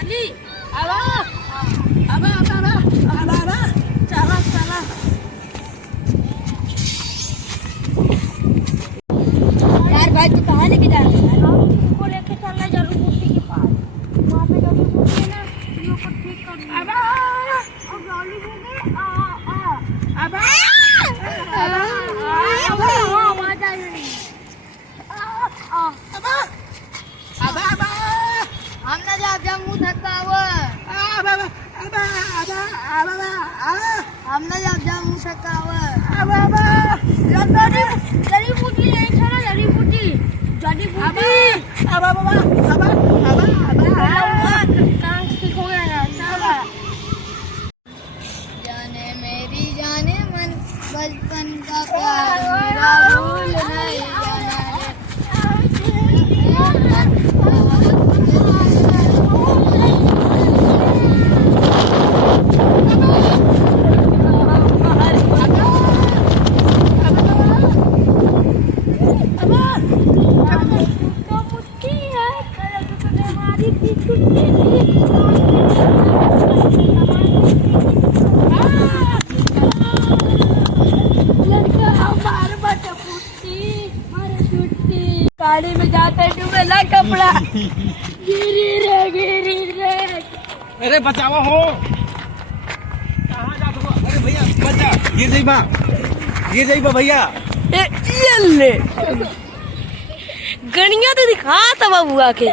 चली अब अब अब अब अब चला चला यार भाई तू कहाँ लेके जा रहा है? को लेके चलना जरूर बूटी के पास, वहाँ पे जरूर बूटी है ना, ये ऊपर ठीक कर अब अब गाली बोले अब आवाज आई नहीं अब अब हमने जब मुँह धक्का हुआ अब अब अब अब हमने जब मुँह धक्का हुआ अब अब जड़ी बूटी नहीं चला जड़ी बूटी अब अब अब कहाँ ठीक हो गया ना चला जाने मेरी जाने मन बचपन का प्यार मेरा भूल नहीं जाना गाड़ी में जाते डूबे ला कपड़ा गिरी रे अरे बचाओ हो कहाँ जा तुम? अरे भैया बचा गिर जाई बा भैया ये ले गनिया तो दिखा था बाबुआ के।